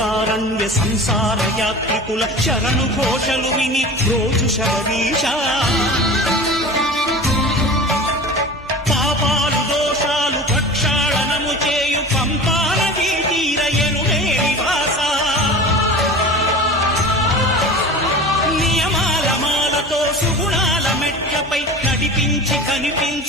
దండికారణ్య సంసార యాత్రికుల శరణు ఘోషలు విని రోజు శబరీష పాపాలు దోషాలు ప్రక్షాళనము చేయు పంపానదీ తీరయను నివాస నియమాల మాలతో సుగుణాల మెట్లపై నడిపించి కనిపించి